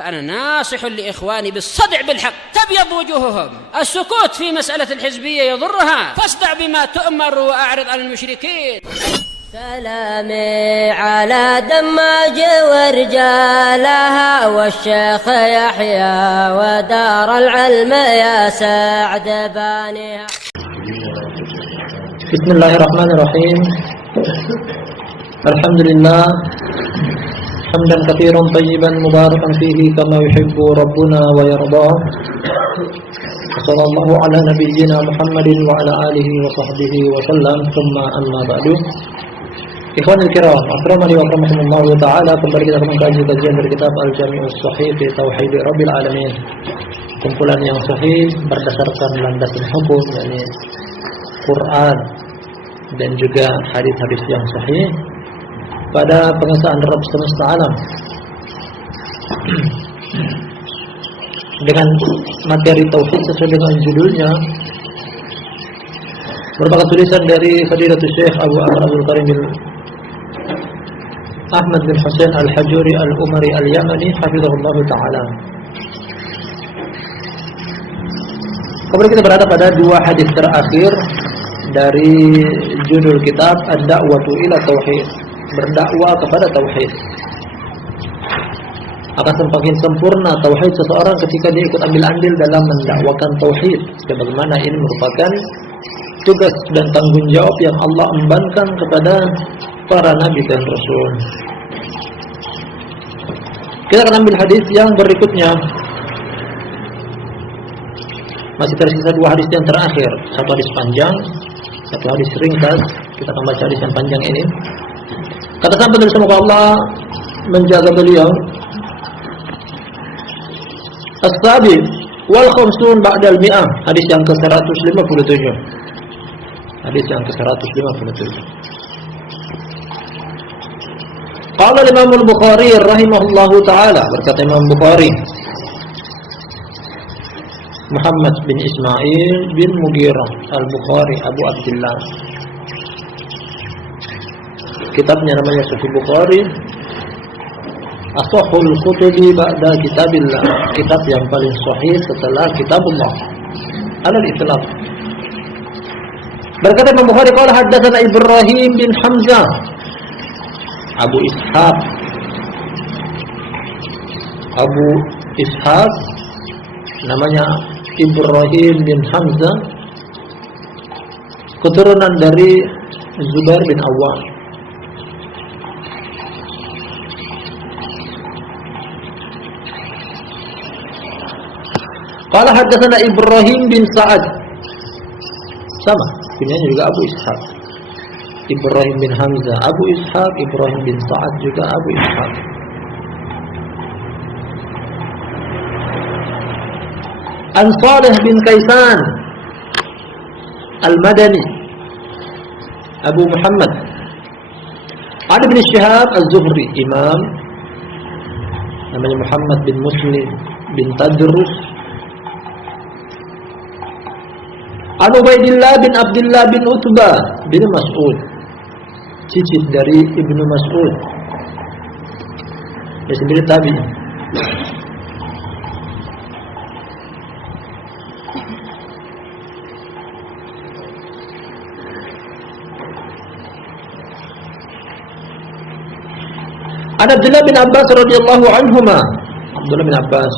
فأنا ناصح لإخواني بالصدع بالحق تبيض وجوههم. السكوت في مسألة الحزبية يضرها، فاصدع بما تؤمر وأعرض عن المشركين. سلامي على دماج ورجالها والشيخ يحيى ودار العلم يا سعد بانيها. بسم الله الرحمن الرحيم. الحمد لله حمدا كثيرا طيبا مباركا فيه كما يحب ربنا ويرضى. صلى الله على نبينا محمد وعلى آله وصحبه وسلم. ثم أما بعد. Ikhwanul kiram, akramani wa akramakumullah ta'ala. Kembali kita mengkaji kajian dari kitab Al-Jami'us Shahih fi Tauhid Rabbil Alamin. Kumpulan yang sahih berdasarkan landasan hukum, yakni Quran dan juga hadis-hadis yang sahih pada pengesaan Rabb semesta alam. Dengan materi tauhid sesuai dengan judulnya, merupakan tulisan dari Fadilatul Syekh Abu Amr Abdul Karim bin Ahmad bin Husain Al-Hajuri Al-Umari Al-Yamani hafizahullah ta'ala. Kemudian kita berada pada dua hadis terakhir dari judul kitab Ad-Da'watu ila Tauhid, berdakwah kepada tauhid. Akan semakin sempurna tauhid seseorang ketika dia ikut ambil andil dalam mendakwakan tauhid, sebagaimana ini merupakan tugas dan tanggung jawab yang Allah embankan kepada para nabi dan rasul. Kita akan ambil hadis yang berikutnya. Masih tersisa dua hadis yang terakhir, satu hadis panjang, satu hadis ringkas. Kita akan baca hadis yang panjang ini. Kata sahabat, semoga Allah menjaga beliau. As-Sabi wal khamsun ba'dal mi'ah, hadis yang ke-157. Hadis yang ke-157. Qala Imam Al-Bukhari rahimahullahu taala, berkata Imam Bukhari, Muhammad bin Ismail bin Mughirah Al-Bukhari Abu Abdullah. Kitabnya namanya Sahih Bukhari, Ashahul Kutubi ba'da Kitabillah, kitab yang paling sahih setelah Kitabullah alal itlaq. Berkata Imam Bukhari, qala haddatsana Ibrahim bin Hamzah Abu Ishaq. Abu Ishaq namanya Ibrahim bin Hamzah, keturunan dari Zubair bin Awwam. Qala haddatsana Ibrahim bin Sa'ad, sama kunyanya juga Abu Ishaq. Ibrahim bin Hamzah Abu Ishaq, Ibrahim bin Sa'ad juga Abu Ishaq. An Salih bin Kaisan Al-Madani Abu Muhammad. An Ibn Shihab Az-Zuhri, imam, namanya Muhammad bin Muslim bin Tadrus. An Ubaidillah bin Abdullah bin Utbah bin Mas'ud, cicit dari Ibnu Mas'ud, dia sendiri tabi'in. An Abdullah bin Abbas radhiyallahu anhuma, Abdullah bin Abbas,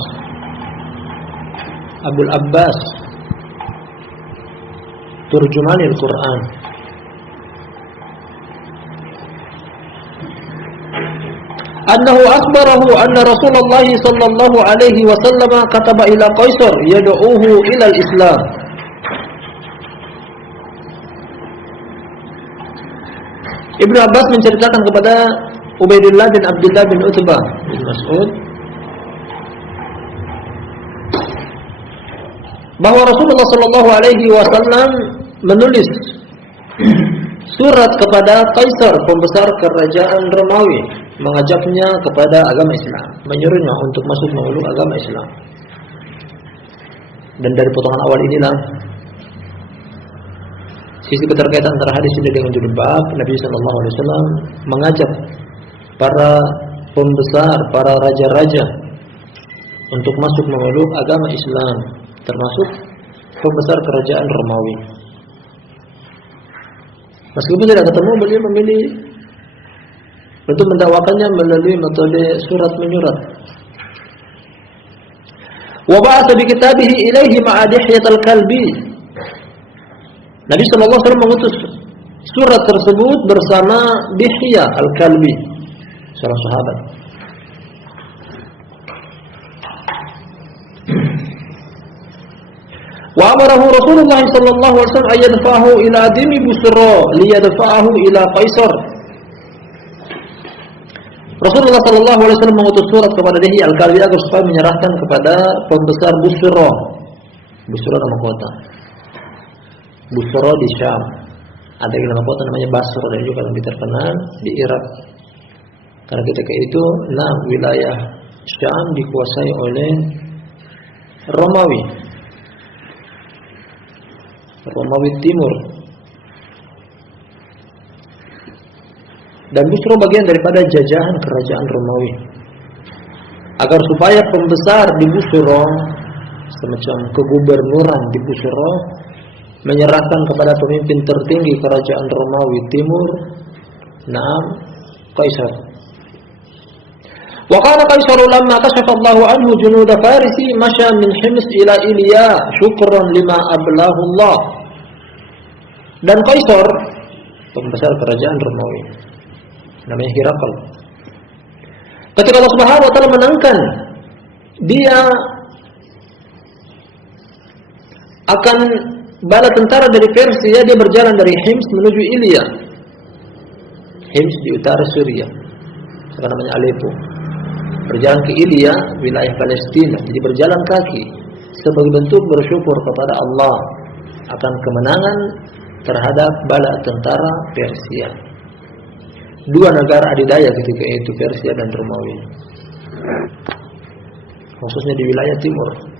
Abul Abbas, turjumanil Quran. Annahu akhbarahu anna Rasulullah sallallahu alaihi wasallam kataba ila Qaisar yad'uhu ila al-Islam. Ibnu Abbas menceritakan kepada Ubaidillah bin Abdullah bin Utbah bin Mas'ud bahwa Rasulullah sallallahu alaihi wasallam menulis surat kepada Kaisar, pembesar kerajaan Romawi, mengajaknya kepada agama Islam, menyuruhnya untuk masuk memeluk agama Islam. Dan dari potongan awal inilah sisi keterkaitan antara hadis ini dengan judul bab. Nabi sallallahu alaihi wasallam mengajak para pembesar, para raja-raja untuk masuk memeluk agama Islam, termasuk pembesar kerajaan Romawi. Meskipun tidak ketemu, beliau memilih untuk mendakwakannya melalui metode surat menyurat. Wa ba'atha bi kitabihi ilaihi ma'a Dihyat al-Kalbi. Nabi sallallahu alaihi wasallam mengutus surat tersebut bersama Dihyah al-Kalbi, seorang sahabat. Wa amarahu Rasulullah sallallahu alaihi wasallam ayyadfa'ahu ila dimi Busra liyadfa'ahu ila Qaisar. Rasulullah sallallahu alaihi wasallam mengutus surat kepada Dihyah al-Kalbi agar supaya menyerahkan kepada pembesar Busra. Busra nama kota. Busra di Syam. Ada nama kota namanya Basra dan juga lebih terkenal di Irak. Karena ketika itu wilayah Syam dikuasai oleh Romawi Timur. Dan Busra bagian daripada jajahan kerajaan Romawi. Agar supaya pembesar di Busra, semacam kegubernuran di Busra, menyerahkan kepada pemimpin tertinggi kerajaan Romawi Timur, Kaisar. Wa kana Kaisar lamma kashafa Allahu anhu junud Farisi masya min Hims ila Ilya syukran lima ablahu Allah. Dan Kaisar, pembesar kerajaan Romawi, namanya Herakl. Ketika Allah Subhanahu wa taala menangkan, dia akan bala tentara dari Persia, dia berjalan dari Hims menuju Ilya. Hims di utara Suriah, sekarang namanya Aleppo. Berjalan ke Ilya, wilayah Palestina. Jadi berjalan kaki sebagai bentuk bersyukur kepada Allah akan kemenangan terhadap bala tentara Persia. Dua negara adidaya ketika itu, Persia dan Romawi, khususnya di wilayah timur.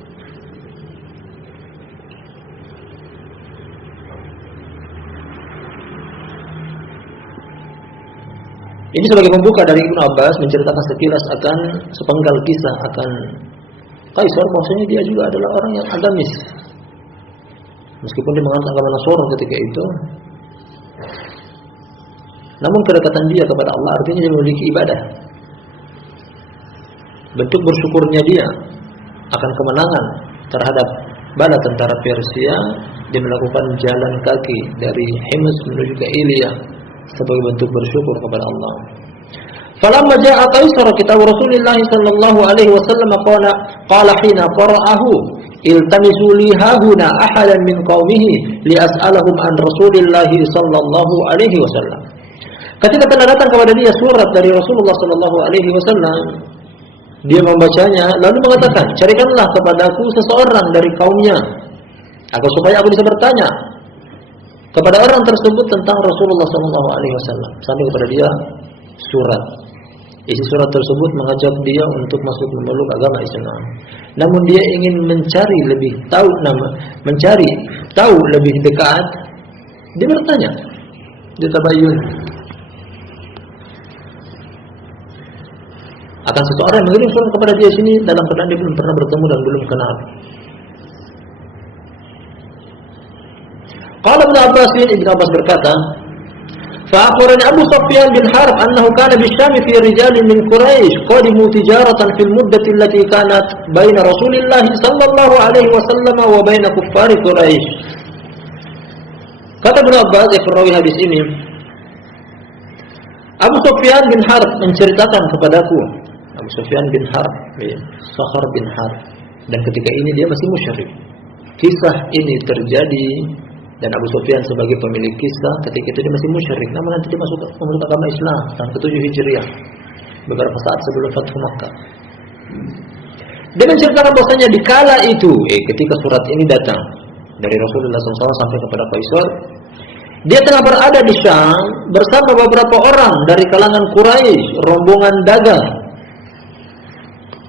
Ini sebagai pembuka dari Ibnu Abbas menceritakan sekilas akan sepenggal kisah akan Kaisar, bahwasanya dia juga adalah orang yang agamis. Meskipun dia menganut agama Nasrani ketika itu, namun kedekatan dia kepada Allah artinya dia memiliki ibadah. Bentuk bersyukurnya dia akan kemenangan terhadap bala tentara Persia, dia melakukan jalan kaki dari Hims menuju ke Ilya sebagai bentuk bersyukur kepada Allah. Falamma ja'a Qaisar kitab Rasulullah sallallahu alaihi wasallam qala hina qara'ahu iltamisu li hahuna ahadan min qaumihi lias'alahum an Rasulillah sallallahu alaihi wasallam. Ketika telah datang kepada dia surat dari Rasulullah sallallahu alaihi wasallam, dia membacanya lalu mengatakan, "Carikanlah kepadaku seseorang dari kaumnya agar supaya aku bisa bertanya kepada orang tersebut tentang Rasulullah sallallahu alaihi wasallam." Sampai kepada dia surat. Isi surat tersebut mengajak dia untuk masuk memeluk agama Islam. Namun dia ingin mencari tahu lebih dekat. Dia bertanya, dia tabayyun akan seseorang yang mengirim surat kepada dia sini dalam keadaan dia belum pernah bertemu dan belum kenal. Qala Ibn Abbas berkata, فأخبرني أبو سفيان بن حرب أنه كان بالشام في رجال من قريش قدموا تجارة في المدة التي كانت بين رسول الله صلى الله عليه وسلم وبين كفار قريش. Kata Ibn Abbas yang perawi hadis ini, Abu Sufyan bin Harb menceritakan kepadaku, Abu Sufyan bin Harb, Sakhar bin Harb, dan ketika ini dia masih musyrik. Kisah ini terjadi dan Abu Sufyan sebagai pemilik kisah ketika itu dia masih musyrik, namun nanti dia masuk memeluk agama Islam tahun ke-7 Hijriah, beberapa saat sebelum Fathu Makkah. Dia menceritakan bahwasanya di kala itu, ketika surat ini datang dari Rasulullah SAW sampai kepada Kaisar, dia tengah berada di Syam bersama beberapa orang dari kalangan Quraisy, rombongan dagang.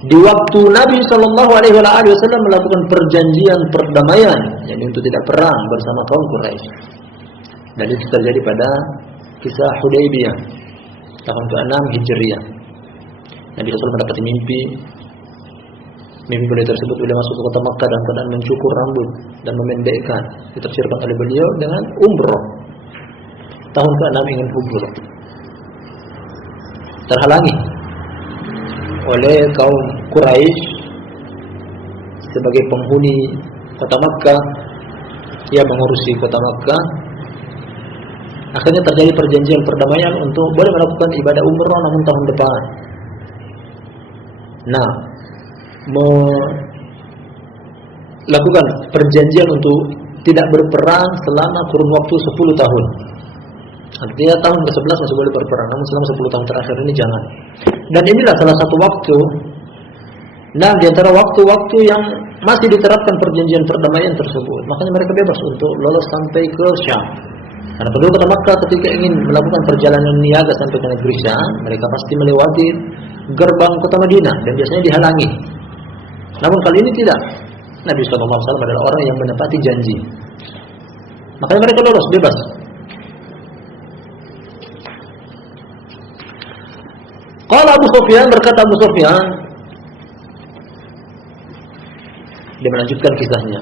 Di waktu Nabi SAW melakukan perjanjian perdamaian, yakni untuk tidak perang bersama kaum Quraisy. Dan itu terjadi pada kisah Hudaybiyah tahun ke-6 Hijriah. Nabi SAW mendapati mimpi Mimpi beliau tersebut beliau masuk ke kota Makkah dalam keadaan mencukur rambut dan memendekkan. Ditafsirkan oleh beliau dengan umroh. Tahun ke-6 ingin umroh. Terhalangi oleh kaum Quraisy sebagai penghuni kota Makkah. Ia mengurusi kota Makkah. Akhirnya terjadi perjanjian perdamaian untuk boleh melakukan ibadah umroh namun tahun depan. Nah, melakukan perjanjian untuk tidak berperang selama kurun waktu 10 tahun. Artinya tahun ke-11 masih boleh berperang, namun selama 10 tahun terakhir ini jangan. Dan inilah salah satu waktu. Nah, di antara waktu-waktu yang masih diterapkan perjanjian perdamaian tersebut, makanya mereka bebas untuk lolos sampai ke Syam. Karena penduduk kota Makkah ketika ingin melakukan perjalanan niaga sampai ke negeri Syam, mereka pasti melewati gerbang kota Madinah dan biasanya dihalangi. Namun kali ini tidak. Nabi SAW adalah orang yang menepati janji. Makanya mereka lolos bebas. Qala Abu Sufyan, berkata Abu Sufyan, dia melanjutkan kisahnya.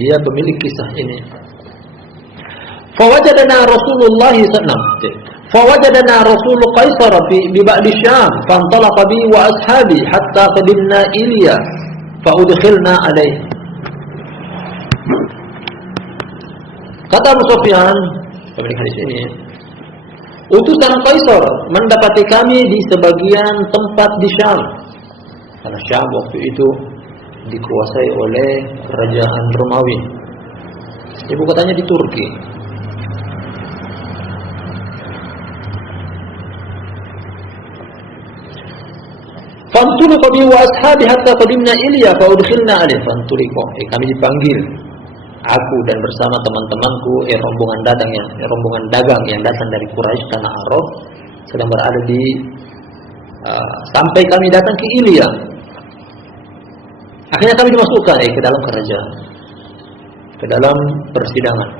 Dia pemilik kisah ini. Fawajadana Rasulullah sallallahu فوجدنا رسول قيصر ببعد الشام فانطلق بي وأصحابي حتى قدمنا إليا فأدخلنا عليه. Kata Abu Sufyan, pemilik hadis ini, utusan Qaisar mendapati kami di sebagian tempat di Syam. Karena Syam waktu itu dikuasai oleh kerajaan Romawi. Ibu kotanya di Turki. Fantuliqa bi wa ashabi hatta qadimna Ilya fa udkhilna alayh. Fantuliqa, kami dipanggil, aku dan bersama teman-temanku, rombongan dagang yang datang dari Quraisy tanah Arab sedang berada di sampai kami datang ke Ilya. Akhirnya kami dimasukkan ke dalam kerajaan, ke dalam persidangan.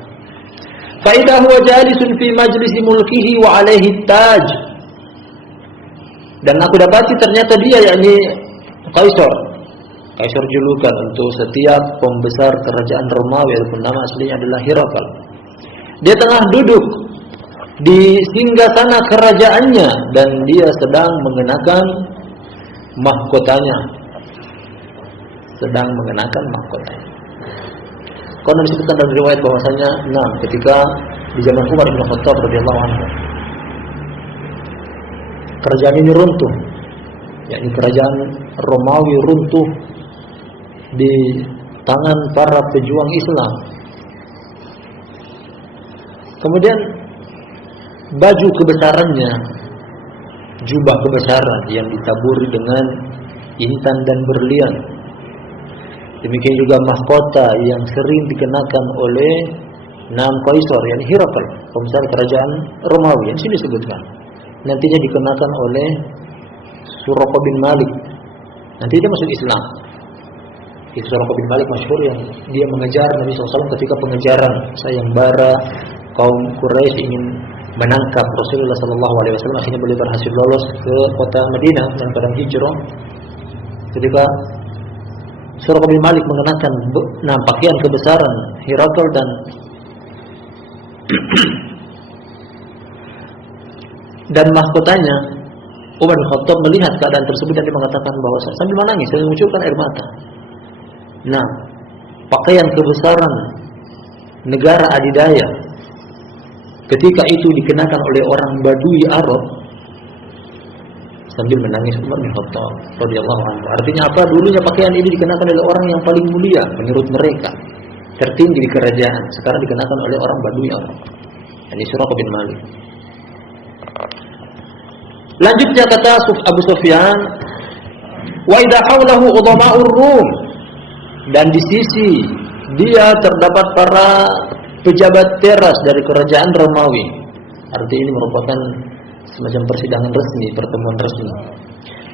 Fa idza huwa jalisun fi majlisi mulkihi wa alaihi taj. Dan aku dapati ternyata dia, yakni Qaisar julukan untuk setiap pembesar kerajaan Romawi, walaupun nama aslinya adalah Herakl. Dia tengah duduk di singgasana kerajaannya dan dia sedang mengenakan mahkotanya. Kalau disebutkan dalam riwayat bahwasanya, ketika di zaman Umar bin Khattab radhiyallahu anhu, kerajaan ini runtuh, yakni kerajaan Romawi runtuh di tangan para pejuang Islam. Kemudian baju kebesarannya, jubah kebesaran yang ditaburi dengan intan dan berlian. Demikian juga mahkota yang sering dikenakan oleh Qaisar, yakni Herakl, pembesar kerajaan Romawi yang sini disebutkan. Nantinya dikenakan oleh Suraqah bin Malik. Nanti dia masuk Islam. Itu Suraqah bin Malik masyhur yang dia mengejar Nabi SAW ketika pengejaran sayembara kaum Quraisy ingin menangkap Rasulullah SAW. Akhirnya beliau berhasil lolos ke kota Madinah dan padang hijrah. Ketika Suraqah bin Malik mengenakan pakaian kebesaran Herakl dan mahkotanya, Umar bin Khattab melihat keadaan tersebut dan dia mengatakan bahwa sambil menangis, sambil mengucurkan air mata. Pakaian kebesaran negara adidaya ketika itu dikenakan oleh orang Badui Arab, sambil menangis Umar bin Khattab radhiyallahu anhu. Artinya apa? Dulunya pakaian ini dikenakan oleh orang yang paling mulia menurut mereka, tertinggi di kerajaan. Sekarang dikenakan oleh orang Badui Arab, ini Suraqah bin Malik. Lanjutnya kata Abu Sufyan, wa idza haulahu udhama'ur Rum, dan di sisi dia terdapat para pejabat teras dari kerajaan Romawi. Artinya ini merupakan semacam persidangan resmi, pertemuan resmi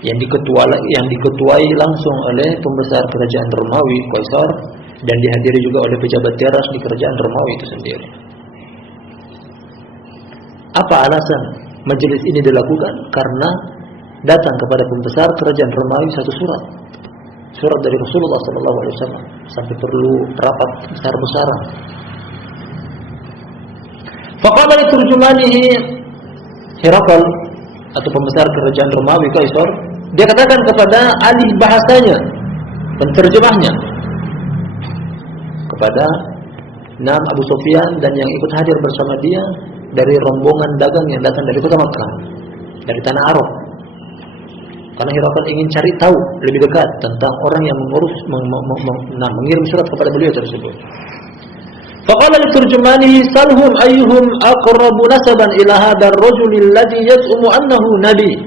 yang diketuai langsung oleh pembesar kerajaan Romawi Qaisar dan dihadiri juga oleh pejabat teras di kerajaan Romawi itu sendiri. Apa alasan majelis ini dilakukan? Karena datang kepada pembesar kerajaan Romawi satu surat surat dari Rasulullah sallallahu alaihi wasallam sampai perlu rapat besar-besaran. Faqala li turjumanihi Herakl atau pembesar kerajaan Romawi Kaisar, dia katakan kepada ahli bahasanya, penterjemahnya, kepada Abu Sufyan dan yang ikut hadir bersama dia dari rombongan dagang yang datang dari kota Makkah, dari tanah Arab. Karena Herakl ingin cari tahu lebih dekat tentang orang yang mengirim surat kepada beliau tersebut. Faqala li turjumanihi salhum ayyuhum aqrabu nasaban ila hadzal rajul alladhi yaz'umu annahu nabi.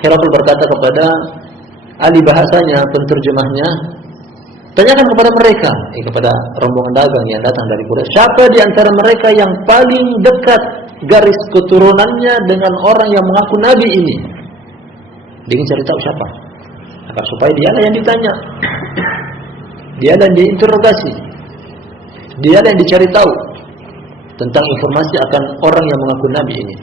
Herakl berkata kepada ahli bahasanya, penterjemahnya, tanyakan kepada mereka, kepada rombongan dagang yang datang dari Quraisy, siapa di antara mereka yang paling dekat garis keturunannya dengan orang yang mengaku nabi ini. Dia ingin cari tahu siapa, agar supaya dialah yang ditanya, dialah yang diinterogasi, dialah yang dicari tahu tentang informasi akan orang yang mengaku nabi ini.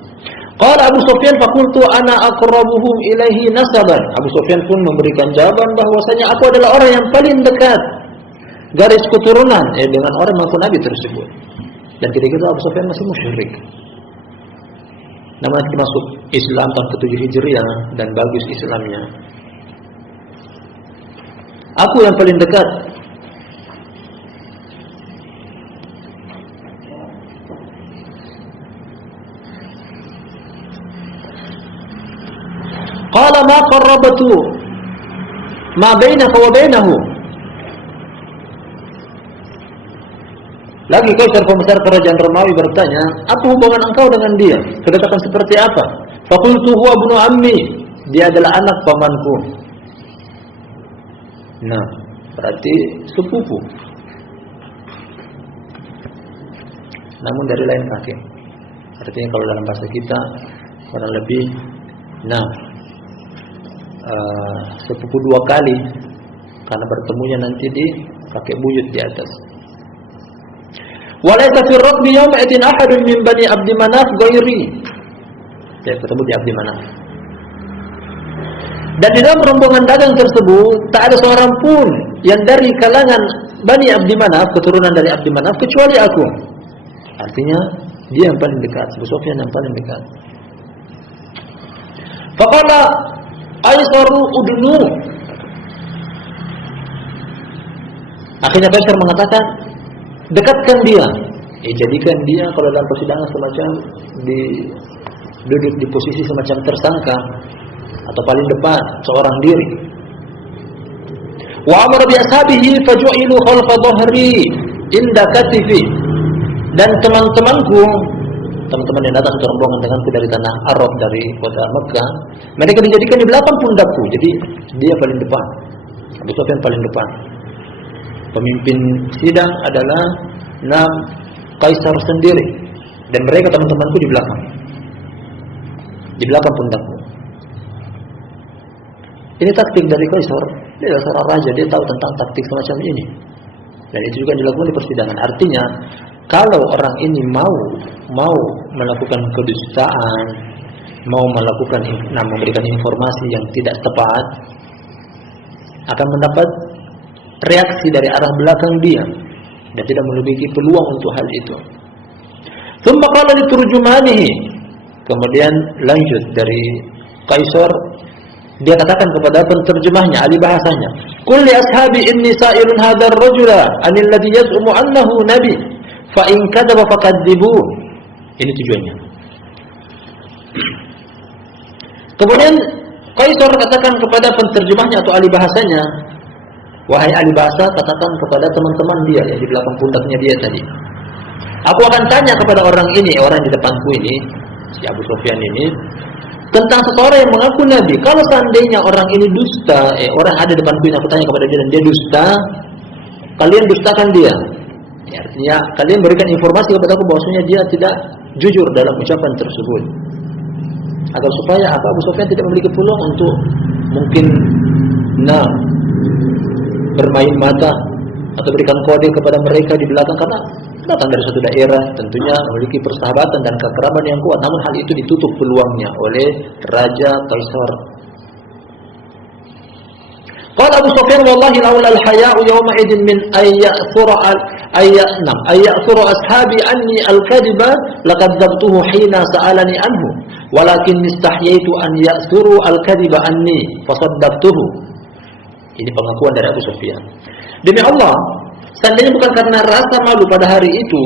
Qala Abu Sufyan faqultu ana aqrabuhum ilaihi nasaban. Abu Sufyan pun memberikan jawaban bahwasanya aku adalah orang yang paling dekat garis keturunan dengan orang mengaku nabi tersebut. Dan ketika itu Abu Sufyan masih musyrik. Namanya termasuk Islam tahun ke-7 Hijriah dan bagus Islamnya. Aku yang paling dekat. Qala ma qarrabtu ma bainaka wa bainahu. Lagi Kaisar pembesar kerajaan Romawi bertanya, apa hubungan engkau dengan dia? Kedekatan seperti apa? Faqultu huwa ibnu ammi. Dia adalah anak pamanku. Nah, berarti sepupu. Namun dari lain kakek. Artinya kalau dalam bahasa kita kurang lebih sepupu dua kali, karena bertemunya nanti di kakek buyut di atas. Walaysa fi ar-rakbi yawma idin ahadun min bani Abdi Manaf ghairi. Dia ketemu di Abdi Manaf. Dan di dalam rombongan dagang tersebut tak ada seorang pun yang dari kalangan Bani Abdi Manaf, keturunan dari Abdi Manaf, kecuali aku. Artinya dia yang paling dekat, Abu Sufyan yang paling dekat. Faqala Aisaru udnu. Akhirnya Kaisar mengatakan, dekatkan dia. Jadikan dia kalau dalam persidangan semacam duduk di posisi semacam tersangka atau paling depan seorang diri. Wa amara bi ashabihi faju'ilu khalfa dhahri inda katifi. Dan teman-temanku, teman-teman yang datang ke rombongan denganku dari tanah Arab, dari kota Mekah, mereka dijadikan di belakang pundakku. Jadi dia paling depan, Abu Sufyan paling depan. Pemimpin sidang adalah Kaisar sendiri, dan mereka teman-temanku di belakang pundakku. Ini taktik dari Kaisar. Dia adalah seorang raja, dia tahu tentang taktik semacam ini. Dan itu juga dilakukan di persidangan. Artinya, kalau orang ini mau melakukan kedustaan, mau memberikan informasi yang tidak tepat, akan mendapat reaksi dari arah belakang dia dan tidak memiliki peluang untuk hal itu. Tsumma qala li turjumanihi. Kemudian lanjut dari Kaisar, dia katakan kepada penterjemahnya, ahli bahasanya, "Qul li ashabi inni sa'ilun hadzal rajula anil ladzi yaz'umu annahu nabi, fa in kadzaba fakandzibu." Ini tujuannya. Kemudian Kaisar katakan kepada penterjemahnya atau ahli bahasanya, wahai ahli bahasa, katakan kepada teman-teman dia yang di belakang pundaknya dia tadi, aku akan tanya kepada orang ini, orang di depanku ini, si Abu Sufyan ini, tentang seseorang yang mengaku nabi. Kalau seandainya orang ini dusta, orang ada depanku ini, aku tanya kepada dia dan dia dusta, kalian dustakan dia. Artinya kalian berikan informasi kepada aku bahwasanya dia tidak jujur dalam ucapan tersebut, agar supaya Abu Sufyan tidak memiliki peluang untuk mungkin bermain mata atau berikan kode kepada mereka di belakang, karena datang dari suatu daerah tentunya memiliki persahabatan dan kekerabatan yang kuat. Namun hal itu ditutup peluangnya oleh Raja Kaisar. Qala Abu Sufyan wallahi laula al-haya'u yawma idin min ayya'thura ashabi anni al-kadhiba laqadzabtuhu hina sa'alani anhu walakin istahyaitu an ya'thuru al-kadhiba anni fasaddaqtuhu. Ini pengakuan dari Abu Sufyan. Demi Allah, seandainya bukan karena rasa malu pada hari itu,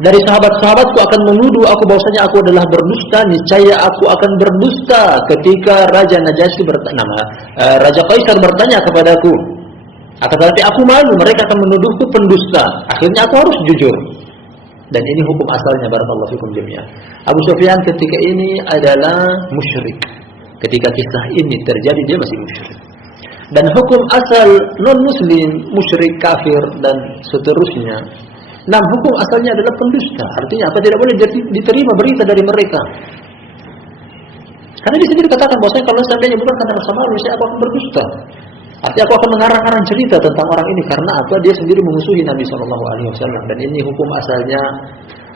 dari sahabat-sahabatku akan menuduh aku bahwasanya aku adalah berdusta, niscaya aku akan berdusta ketika Raja Najasyi Raja Kaisar bertanya kepadaku. Akan tetapi aku malu, mereka akan menuduhku pendusta. Akhirnya aku harus jujur. Dan ini hukum asalnya, barakallahu fikum jami'an. Abu Sufyan ketika ini adalah musyrik. Ketika kisah ini terjadi dia masih musyrik. Dan hukum asal non-muslim, musyrik, kafir dan seterusnya. Nah, hukum asalnya adalah pendusta. Artinya apa? Tidak boleh diterima berita dari mereka. Karena di sini dikatakan bahwasanya kalau seandainya bukan karena rasa malu, saya akan berdusta. Artinya aku akan mengarang-arang cerita tentang orang ini karena apa? Dia sendiri memusuhi Nabi SAW. Dan ini hukum asalnya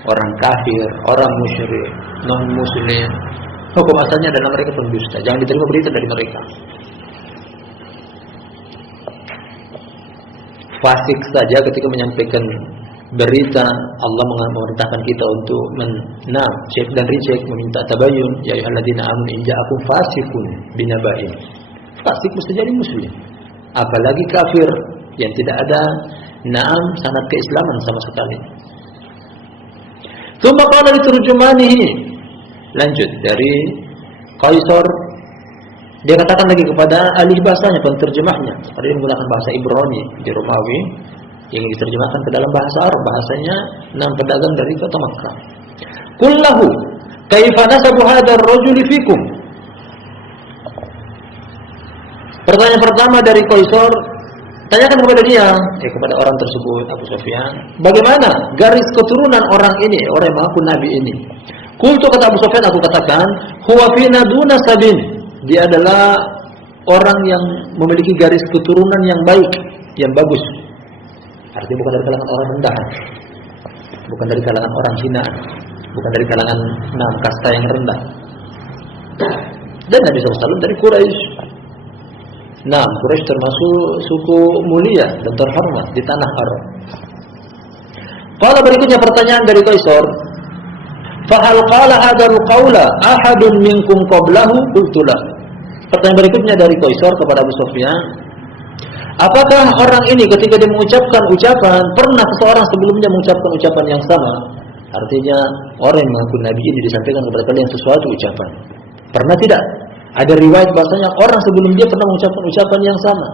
orang kafir, orang musyrik, non-muslim. Hukum asalnya adalah mereka pendusta. Jangan diterima berita dari mereka. Fasik saja ketika menyampaikan berita, Allah memerintahkan kita untuk cek dan recheck, meminta tabayyun, ya ayyuhalladzina amanu in ja'akum fasiqun binaba'in. Fasik mesti jadi muslim. Apalagi kafir yang tidak ada sanad keislaman sama sekali. Tsumma qala li turjumanihi. Lanjut dari Kaisar, dia katakan lagi kepada ahli bahasanya, penterjemahnya. Seperti dia menggunakan bahasa Ibrani di Romawi yang diterjemahkan ke dalam bahasa Arab, bahasanya pedagang dari kota Makkah. Qul lahu kaifa nasabu hadzal rajuli fikum. Pertanyaan pertama dari Kaisar, tanyakan kepada dia, kepada orang tersebut, Abu Sufyan, bagaimana garis keturunan orang ini, orang yang mengaku nabi ini? Qultu, kata Abu Sufyan, aku katakan, huwa fina duna sabin. Dia adalah orang yang memiliki garis keturunan yang baik, yang bagus. Artinya bukan dari kalangan orang rendah, bukan dari kalangan orang hina, bukan dari kalangan kasta yang rendah. Dan Nabi SAW dari Quraisy. Quraisy termasuk suku mulia dan terhormat di tanah Arab. Qala, berikutnya pertanyaan dari Kaisar, fahal qala hadzal qaula ahadun minkum qablahu? Qultu la. Pertanyaan berikutnya dari Kaisar kepada Abu Sufyan, apakah orang ini ketika dia mengucapkan ucapan, pernah seseorang sebelumnya mengucapkan ucapan yang sama? Artinya orang yang mengaku nabi ini disampaikan kepada kalian sesuatu ucapan. Pernah tidak? Ada riwayat bahasanya orang sebelum dia pernah mengucapkan ucapan yang sama.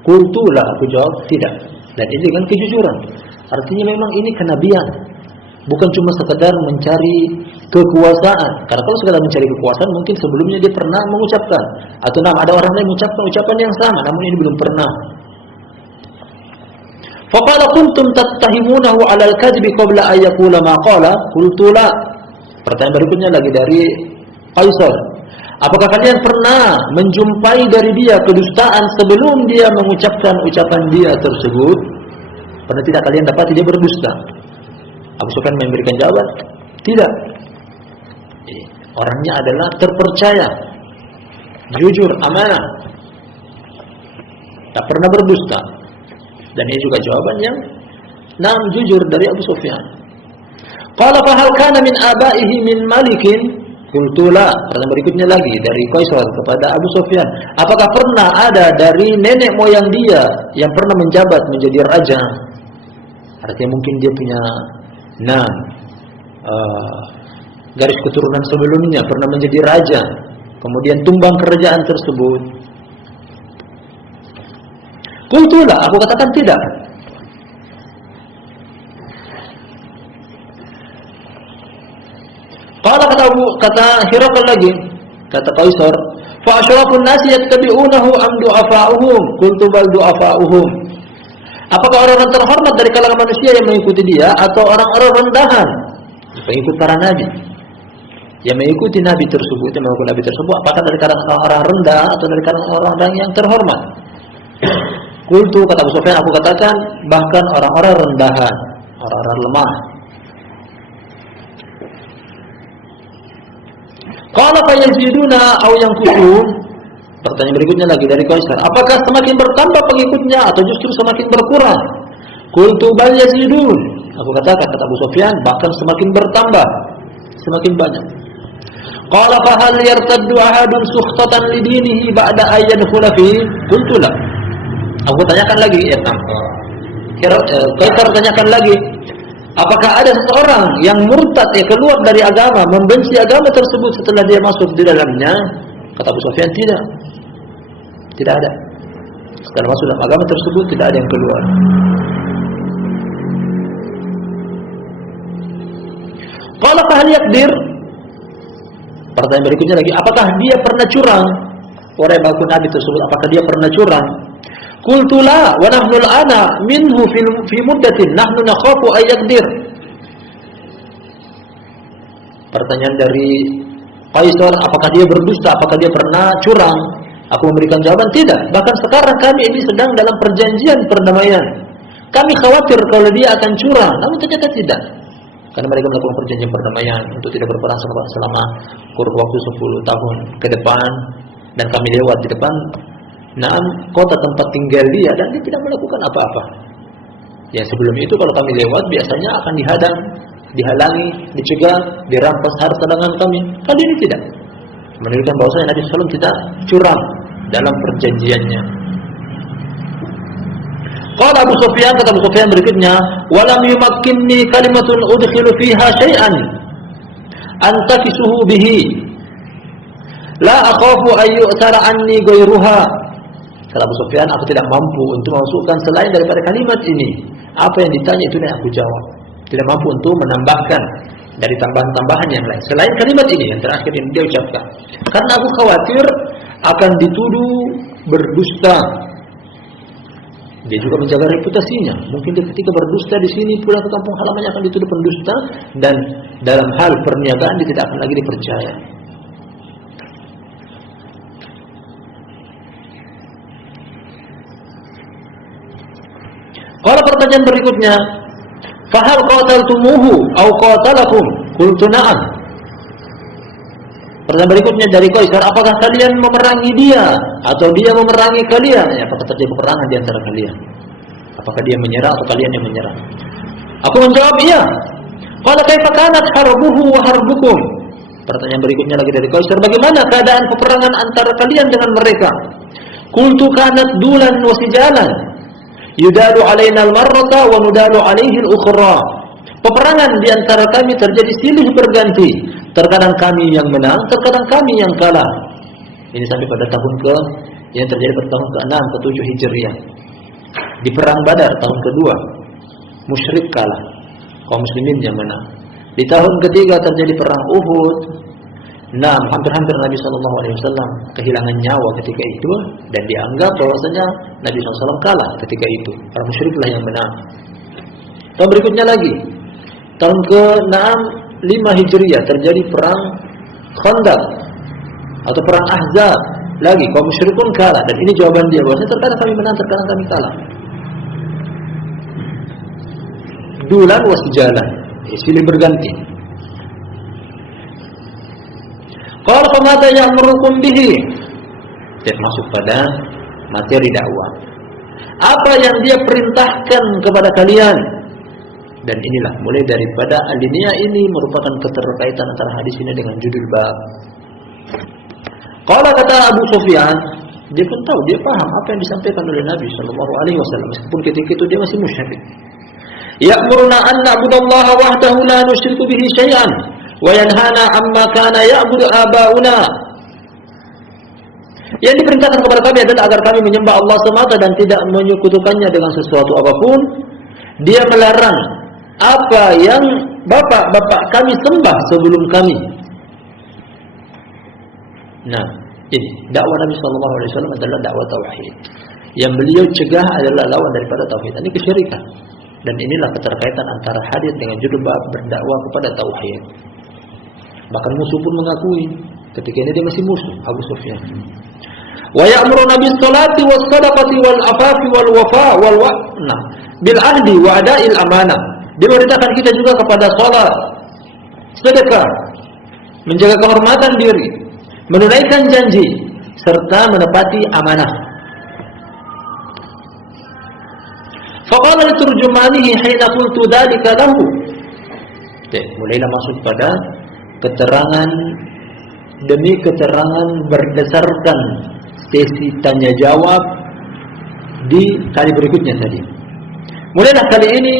Qultu la, aku jawab tidak. Dan ini dengan kejujuran. Artinya memang ini kenabian. Bukan cuma sekedar mencari kekuasaan. Karena kalau sekedar mencari kekuasaan, mungkin sebelumnya dia pernah mengucapkan. Atau ada orang lain mengucapkan ucapan yang sama, namun ini belum pernah. Faqala kuntum tattahimunahu 'ala al-kadhibi qabla an yaqula ma qala? Qultu la. Pertanyaan berikutnya lagi dari Kaisar. Apakah kalian pernah menjumpai dari dia kedustaan sebelum dia mengucapkan ucapan dia tersebut? Pernah tidak kalian dapati dia berdusta? Abu Sufyan memberikan jawaban, tidak. Orangnya adalah terpercaya, jujur, amanah, tak pernah berdusta. Dan ini juga jawaban yang jujur dari Abu Sufyan. Qala fa hal kana min abaihi min malikin? Qultu la. Pertanyaan berikutnya lagi dari Kaisar kepada Abu Sufyan, apakah pernah ada dari nenek moyang dia yang pernah menjabat menjadi raja? Artinya mungkin dia punya garis keturunan sebelumnya pernah menjadi raja, kemudian tumbang kerajaan tersebut. Qultu la, aku katakan tidak. Qala, kata Hirakal lagi, kata Kaisar, fa asyrafun nasi yattabi'unahu am du'afa'uhum? Qultu bal du'afa'uhum. Apakah orang-orang terhormat dari kalangan manusia yang mengikuti dia atau orang-orang rendahan pengikut para nabi yang mengikuti nabi tersebut, yang mengikuti nabi tersebut, apakah dari kalangan orang rendah atau dari kalangan orang-orang yang terhormat? Qultu, kata Abu Sufyan, aku katakan bahkan orang-orang rendahan, orang-orang lemah. Qala fa yaziduna aw yanqusun? Pertanyaan berikutnya lagi dari Qaisar, apakah semakin bertambah pengikutnya atau justru semakin berkurang? Qultu bal yazidun. Aku katakan, kata Abu Sufyan, bahkan semakin bertambah, semakin banyak. Qala fa hal yartaddu ahadun sukhtatan li dinihi ba'da an yadkhula fi? Qultu la. Aku tanyakan lagi, ya Qaisar tanyakan lagi, apakah ada seseorang yang murtad, keluar dari agama, membenci agama tersebut setelah dia masuk di dalamnya? Kata Abu Sufyan, tidak. Tidak ada. Setelah masuk dalam agama tersebut tidak ada yang keluar. Qala fa hal yaqdir? Pertanyaan berikutnya lagi, apakah dia pernah curang? Orang yang mengaku nabi tersebut, apakah dia pernah curang? Qultu la wa nahnu al-ana minhu fi muddatin nahnu nakhafu ay yaqdir. Pertanyaan dari Qaisar, apakah dia berdusta? Apakah dia pernah curang? Aku memberikan jawaban, tidak. Bahkan sekarang kami ini sedang dalam perjanjian perdamaian. Kami khawatir kalau dia akan curang, namun ternyata tidak. Karena mereka melakukan perjanjian perdamaian untuk tidak berperang selama kurun waktu 10 tahun ke depan, dan kami lewat di depan kota tempat tinggal dia dan dia tidak melakukan apa-apa. Ya, sebelum itu kalau kami lewat biasanya akan dihadang, dihalangi, dicegah, dirampas harta dagangan kami. Kali ini tidak. Menunjukkan bahwasanya Nabi SAW tidak curang dalam perjanjiannya. Qala Abu Sufyan, kata Abu Sufyan berikutnya, walam yumakkinni kalimatun udkhilu fiha syai'an antakisuhu bihi la akhafu an yu'tara anni ghayruha. Kata Abu Sufyan, aku tidak mampu untuk memasukkan selain daripada kalimat ini. Apa yang ditanya itu yang aku jawab. Tidak mampu untuk menambahkan dari tambahan-tambahan yang lain selain kalimat ini yang terakhir yang dia ucapkan. Karena aku khawatir akan dituduh berdusta. Dia juga menjaga reputasinya. Mungkin dia ketika berdusta di sini pulang ke kampung halamannya akan dituduh pendusta, dan dalam hal perniagaan dia tidak akan lagi dipercaya. Kalau pertanyaan berikutnya, fahal qataltumuhu aw qatalakum? Qultu na'am. Pertanyaan berikutnya dari Qaisar, apakah kalian memerangi dia atau dia memerangi kalian? Ya, apakah terjadi peperangan di antara kalian? Apakah dia menyerah atau kalian yang menyerah? Aku menjawab iya. Qala kaifa kanat harbuhu wa harbukum? Pertanyaan berikutnya lagi dari Qaisar, bagaimana keadaan peperangan antara kalian dengan mereka? Qultu kanat dulan wa sijalan. Yudalu alaina al-marrata wa nudalu alaihi al-ukhra. Peperangan di antara kami terjadi silih berganti. Terkadang kami yang menang, terkadang kami yang kalah. Ini sampai pada tahun yang terjadi pada tahun ke-6 ke-7 Hijriah. Di perang Badar tahun kedua, musyrik kalah, kaum muslimin yang menang. Di tahun ketiga terjadi perang Uhud. Hampir-hampir Nabi SAW kehilangan nyawa ketika itu, dan dianggap bahwasanya Nabi SAW kalah ketika itu. Para musyriklah yang menang. Tahun berikutnya lagi, tahun ke-6 5 Hijriah terjadi perang Khandaq atau perang Ahzab. Lagi kaum musyrikun kalah, dan ini jawaban dia bahwasanya terkadang kami menang, terkadang kami kalah. Dulan wasijalan, silih berganti. Qala fa madza ya'murukum bihi? Dia masuk pada materi dakwah. Apa yang dia perintahkan kepada kalian? Dan inilah mulai daripada alinea ini merupakan keterkaitan antara hadis ini dengan judul bab. Qala, kata Abu Sufyan, dia pun tahu, dia paham apa yang disampaikan oleh Nabi sallallahu alaihi wasallam meskipun ketika itu dia masih musyrik. Ya'muruna an na'budallaha wahdahu la nusyriku bihi syai'an wa yanhana amma kana ya'budu aba'una. Yang diperintahkan kepada kami adalah agar kami menyembah Allah semata dan tidak menyekutukannya dengan sesuatu apapun. Dia melarang apa yang bapak-bapak kami sembah sebelum kami. Nah, ini dakwah Nabi sallallahu alaihi wasallam adalah dakwah tauhid. Yang beliau cegah adalah lawan daripada tauhid, ini kesyirikan. Dan inilah keterkaitan antara hadis dengan judul bab berdakwah kepada tauhid. Bahkan musuh pun mengakui ketika ini dia masih musuh, Abu Sufyan. Wa ya'muruna bis salati was sadaqati wal afafi wal wafa wal wa'na bil ahdi wa ada'il amanah. Dia memerintahkan kita juga kepada salat, sedekah, menjaga kehormatan diri, menunaikan janji, serta menepati amanah. Faqala li turjumanihi hina qultu dzalika lahu. Mulailah masuk pada keterangan demi keterangan berdasarkan sesi tanya jawab di kali berikutnya tadi. Mulailah kali ini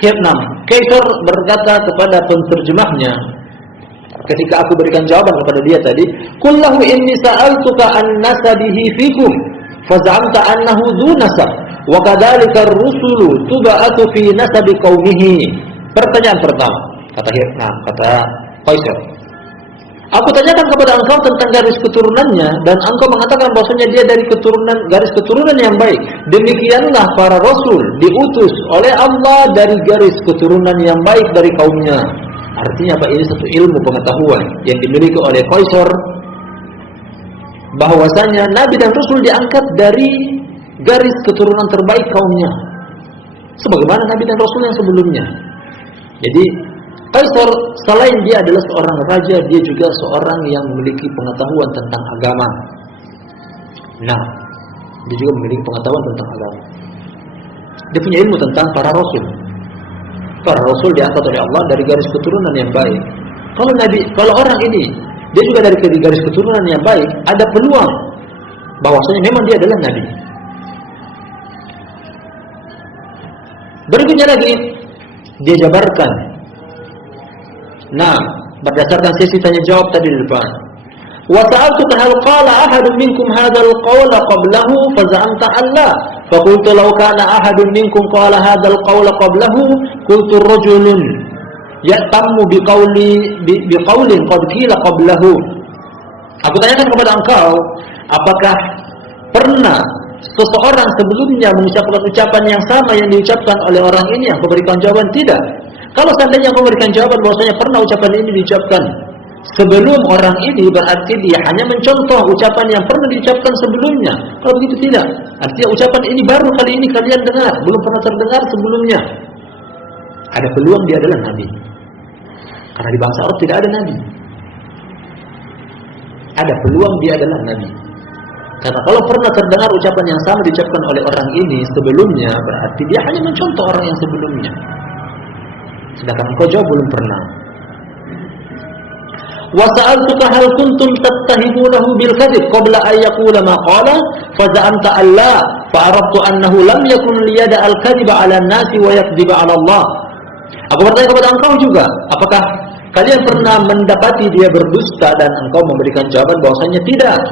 ayat 6. Kaisar berkata kepada penterjemahnya ketika aku berikan jawaban kepada dia tadi, "Qul lahu inni sa'altuka an nasabihi fikum faz'amta annahu dzu nasab wa kadzalika ar-rusulu tub'atu fi nasabi qaumihi." Pertanyaan pertama, kata Kaisar, aku tanyakan kepada engkau tentang garis keturunannya dan engkau mengatakan bahwasanya dia dari garis keturunan yang baik. Demikianlah para rasul diutus oleh Allah dari garis keturunan yang baik dari kaumnya. Artinya apa? Ini satu ilmu pengetahuan yang dimiliki oleh Kaisar bahwasanya nabi dan rasul diangkat dari garis keturunan terbaik kaumnya, sebagaimana nabi dan rasul yang sebelumnya. Jadi Kaisar selain dia adalah seorang raja, dia juga seorang yang memiliki pengetahuan tentang agama. Nah, dia juga memiliki pengetahuan tentang agama. Dia punya ilmu tentang para rasul. Para rasul diangkat oleh Allah dari garis keturunan yang baik. Kalau orang ini dia juga dari garis keturunan yang baik, ada peluang bahwasanya memang dia adalah nabi. Berikutnya lagi dia jabarkan. Nah, berdasarkan sesi tanya jawab tadi di depan. Wa sa'altuka hal qala ahadun minkum hadzal qawla qablahu fa za'amta alla fa qultu law kana ahadun minkum qala hadzal qawla qablahu qultu rajulun ya'tammu biqaulin qad qila qablahu. Aku tanyakan kepada engkau, apakah pernah seseorang sebelumnya mengucapkan ucapan yang sama yang diucapkan oleh orang ini? Aku berikan jawaban tidak. Kalau seandainya aku berikan jawaban bahwasanya pernah ucapan ini diucapkan sebelum orang ini, berarti dia hanya mencontoh ucapan yang pernah diucapkan sebelumnya. Kalau begitu tidak, artinya ucapan ini baru kali ini kalian dengar, belum pernah terdengar sebelumnya. Ada peluang dia adalah nabi, karena di bangsa Arab tidak ada nabi. Ada peluang dia adalah nabi, karena kalau pernah terdengar ucapan yang sama diucapkan oleh orang ini sebelumnya, berarti dia hanya mencontoh orang yang sebelumnya. Sedangkan engkau jawab belum pernah. Wa sa'altuka hal kuntum tattahimunahu bil kadhib qabla an yaqula ma qala fa za'amta alla fa araftu annahu lam yakun liyada al kadhiba 'ala an-nasi wa yakdhiba 'ala Allah. Aku bertanya kepada engkau juga, apakah kalian pernah mendapati dia berdusta, dan engkau memberikan jawaban bahwasanya tidak.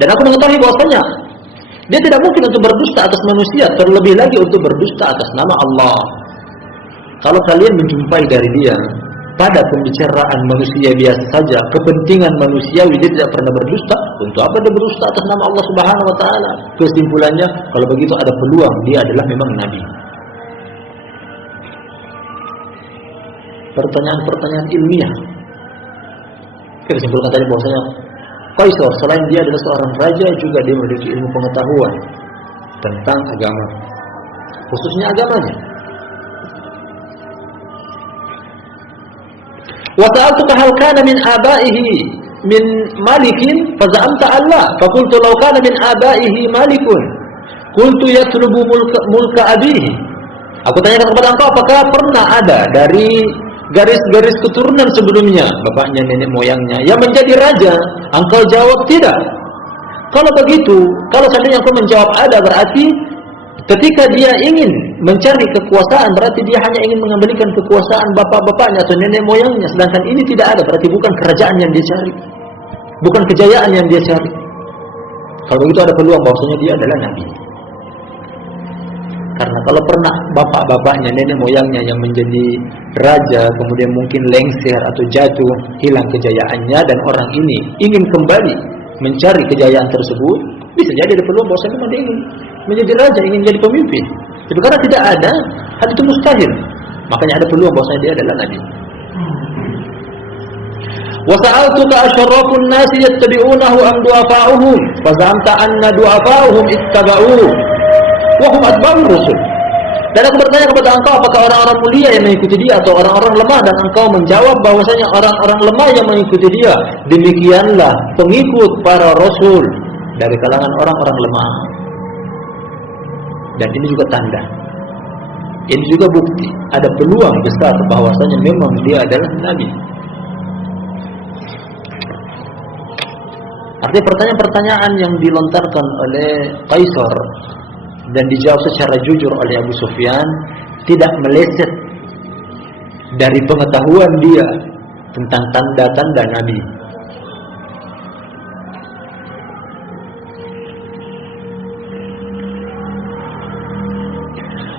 Dan aku mengetahui bahwasanya dia tidak mungkin untuk berdusta atas manusia, terlebih lagi untuk berdusta atas nama Allah. Kalau kalian menjumpai dari dia pada pembicaraan manusia biasa saja, kepentingan manusiawi, dia tidak pernah berdusta, untuk apa dia berdusta atas nama Allah Subhanahu wa taala? Kesimpulannya, kalau begitu ada peluang dia adalah memang nabi. Pertanyaan-pertanyaan ilmiah. Kita simpulkan tadi bahwasanya Kaisar selain dia adalah seorang raja, juga dia memiliki ilmu pengetahuan tentang agama, khususnya agamanya. Wa sa'altuka hal kana min abaihi min malikin fa za'amta alla fa qultu law kana min abaihi malikun qultu yatlubu mulka abihi. Aku tanyakan kepada engkau, apakah pernah ada dari garis-garis keturunan sebelumnya, bapaknya, nenek moyangnya, yang menjadi raja? Engkau jawab tidak. Kalau begitu, kalau seandainya engkau menjawab ada, berarti ketika dia ingin mencari kekuasaan, berarti dia hanya ingin mengembalikan kekuasaan bapak-bapaknya atau nenek moyangnya. Sedangkan ini tidak ada, berarti bukan kerajaan yang dia cari, bukan kejayaan yang dia cari. Kalau begitu ada peluang bahwasanya dia adalah nabi. Karena kalau pernah bapak-bapaknya, nenek moyangnya yang menjadi raja, kemudian mungkin lengser atau jatuh, hilang kejayaannya, dan orang ini ingin kembali mencari kejayaan tersebut, bisa jadi ada peluang bahwasanya memang dia ingin menjadi raja, ingin jadi pemimpin. Tapi karena tidak ada, hal itu mustahil. Makanya ada peluang bahwasanya dia adalah nabi. Wa sa'altuka asyrafun nasi yattabi'unahu am du'afa'uhum fa za'amta anna du'afa'uhum ittaba'uhu wa hum atba'ur rusul. Dan aku bertanya kepada engkau, apakah orang-orang mulia yang mengikuti dia atau orang-orang lemah? Dan engkau menjawab bahwasanya orang-orang lemah yang mengikuti dia. Demikianlah pengikut para rasul dari kalangan orang-orang lemah. Dan ini juga tanda, ini juga bukti ada peluang besar bahwasanya memang dia adalah nabi. Artinya pertanyaan-pertanyaan yang dilontarkan oleh Kaisar dan dijawab secara jujur oleh Abu Sufyan tidak meleset dari pengetahuan dia tentang tanda-tanda nabi.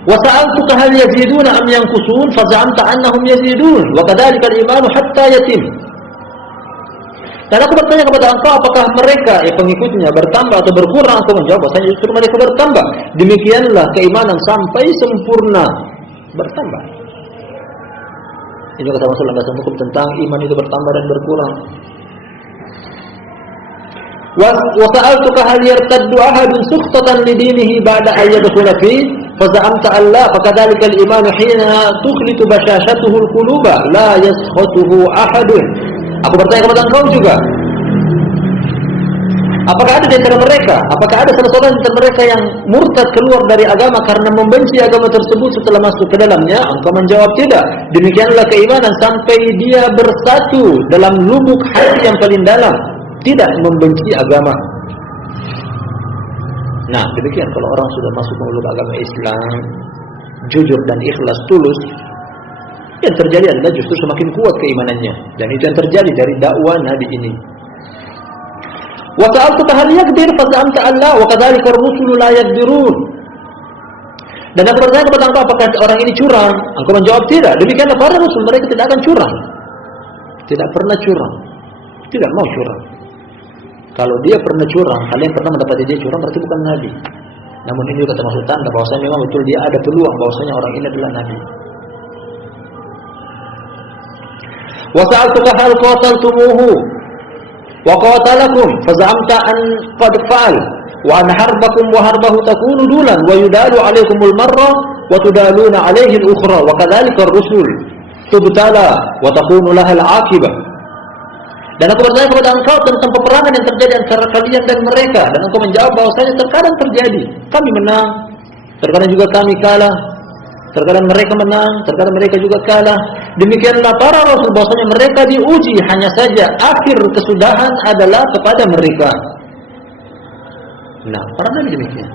وَسَأَلْتُكَ هَلْ يَزِيدُونَ أَمْ يَنْقُصُونَ فَزَعَمْتَ أَنَّهُمْ يَزِيدُونَ وَكَذَلِكَ الْإِيمَانُ حَتَّى يَتِمَ. Dan aku bertanya kepada engkau, apakah mereka pengikutnya bertambah atau berkurang? Engkau menjawab bahwasanya justru mereka bertambah. Demikianlah keimanan sampai sempurna, bertambah. Ini kata Rasulullah SAW hukum tentang iman itu bertambah dan berkurang. وَسَأَلْتُكَ هَلْ يَرْتَدُّ أَحَدٌ سُخْطَةً لِدِينِهِ بَعْدَ أَنْ يَدْخُلَ فِيهِ فَزَعَمْتَ أَنْ لَا فَكَذَلِكَ الْإِيمَانُ حِينَ تُخْلِطُ بَشَاشَتُهُ الْقُلُوبَ لَا يَسْخَطُهُ أَحَدٌ. Aku bertanya kepada engkau juga, apakah ada di antara mereka, apakah ada salah seorang di antara mereka yang murtad keluar dari agama karena membenci agama tersebut setelah masuk ke dalamnya? Engkau menjawab tidak. Demikianlah keimanan sampai dia bersatu dalam lubuk hati yang paling dalam, tidak membenci agama. Nah, demikian kalau orang sudah masuk ke lubuk agama Islam, jujur dan ikhlas tulus, yang terjadi adalah justru semakin kuat keimanannya. Dan itu yang terjadi dari dakwah Nabi ini. Wa ta'altuka hal yaqdir fa za'amta alla wa kadzalika ar-rusulu la yaqdirun. Dan aku bertanya kepada engkau, apakah orang ini curang? Engkau menjawab tidak. Demikianlah para rasul, mereka tidak akan curang. Tidak pernah curang. Tidak mau curang. Kalau dia pernah curang, kalian pernah mendapati dia curang, berarti bukan nabi. Namun ini juga termasuk tanda bahwasanya memang betul dia ada peluang bahwasanya orang ini adalah nabi. Wa sa'altuka hal qataltumuhu wa qatalakum fa za'amta an qad fa'al wa an harbakum wa harbahu takunu dulan wa yudalu 'alaykumul marra wa tudaluna 'alayhi al-ukhra wa kadzalika ar-rusul tubtala wa takunu laha al-'aqibah. Dan aku bertanya kepada engkau tentang peperangan yang terjadi antara kalian dan mereka, dan engkau menjawab bahwasanya terkadang terjadi, kami menang, terkadang juga kami kalah, terkadang mereka menang, terkadang mereka juga kalah. Demikianlah para rasul, bahwasanya mereka diuji, hanya saja akhir kesudahan adalah kepada mereka. Nah, para nabi demikian.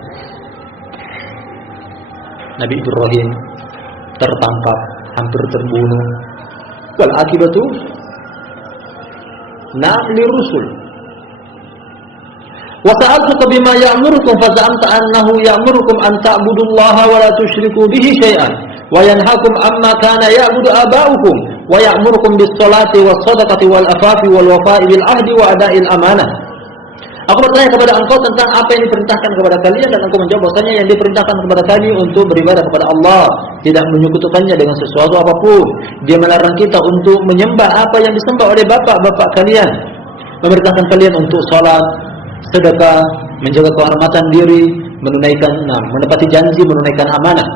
Nabi Ibrahim tertangkap, hampir terbunuh. Wal akibatu na'am li rusul. Wa sa'altuka bima ya'murukum fa za'amta annahu ya'murukum an ta'budullaha wa la tusyriku bihi syai'an wa yanhaakum amma kana ya'budu aba'ukum wa ya'murukum bis-shalati was-shadaqati wal-afafi wal-wafa'i bil 'ahdi wa ada'il amanah. Aku bertanya kepada engkau tentang apa yang diperintahkan kepada kalian, dan engkau menjawab bahwasanya yang diperintahkan kepada kami untuk beribadah kepada Allah, tidak menyekutukannya dengan sesuatu apapun. Dia melarang kita untuk menyembah apa yang disembah oleh bapak-bapak kalian. Memerintahkan kalian untuk salat, sedekah, menjaga kehormatan diri, menepati janji, menunaikan amanah.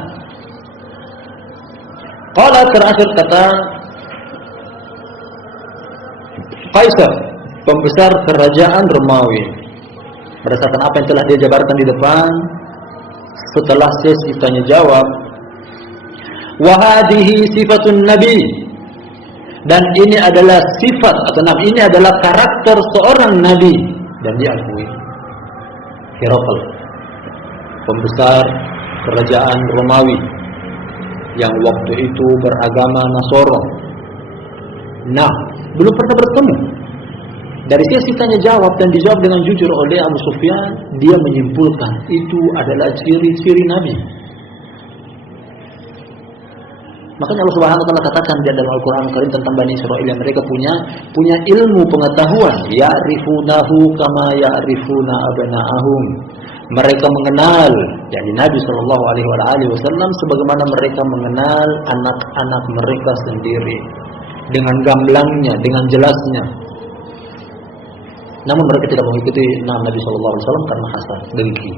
Qala, terakhir kata Kaisar, pembesar kerajaan Romawi, berdasarkan apa yang telah dia jabarkan di depan, setelah sesi tanya jawab, wa hadhihi sifatun nabi, dan ini adalah sifat atau ini adalah karakter seorang nabi, dan diakui. Herakl, pembesar kerajaan Romawi yang waktu itu beragama Nasoro, belum pernah bertemu. Dari sesi tanya jawab dan dijawab dengan jujur oleh Abu Sufyan, dia menyimpulkan itu adalah ciri-ciri Nabi. Makanya Allah Subhanahu wa taala katakan di dalam Al-Qur'an Karim tentang Bani Israil yang mereka punya ilmu pengetahuan, ya'rifunahu kama ya'rifuna abna'ahum. Mereka mengenal yakni Nabi sallallahu alaihi wasallam sebagaimana mereka mengenal anak-anak mereka sendiri, dengan gamblangnya, dengan jelasnya. Namun mereka tidak mengikuti Nabi sallallahu alaihi wasallam karena hasad, dengki,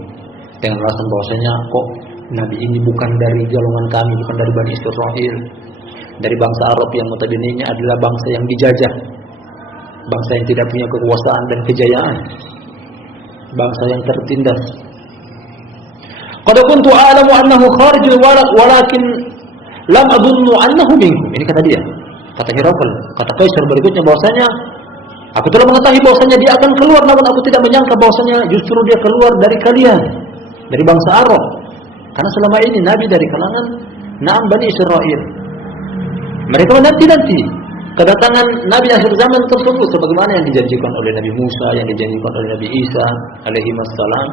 dengan alasan bahwasanya kok Nabi ini bukan dari golongan kami, bukan dari Bani Israil, dari bangsa Arab yang notabene adalah bangsa yang dijajah, bangsa yang tidak punya kekuasaan dan kejayaan, bangsa yang tertindas. Qad kuntu a'lamu annahu kharijun walakin lam adunnu annahu minkum. Ini kata dia, kata Herakl, kata Kaisar berikutnya bahwasanya aku telah mengetahui bahwasanya dia akan keluar, namun aku tidak menyangka bahwasanya justru dia keluar dari kalian, dari bangsa Arab. Karena selama ini Nabi dari kalangan Bani Israil. Mereka menanti-nanti kedatangan Nabi akhir zaman tersebut sebagaimana yang dijanjikan oleh Nabi Musa, yang dijanjikan oleh Nabi Isa alaihi wassalam.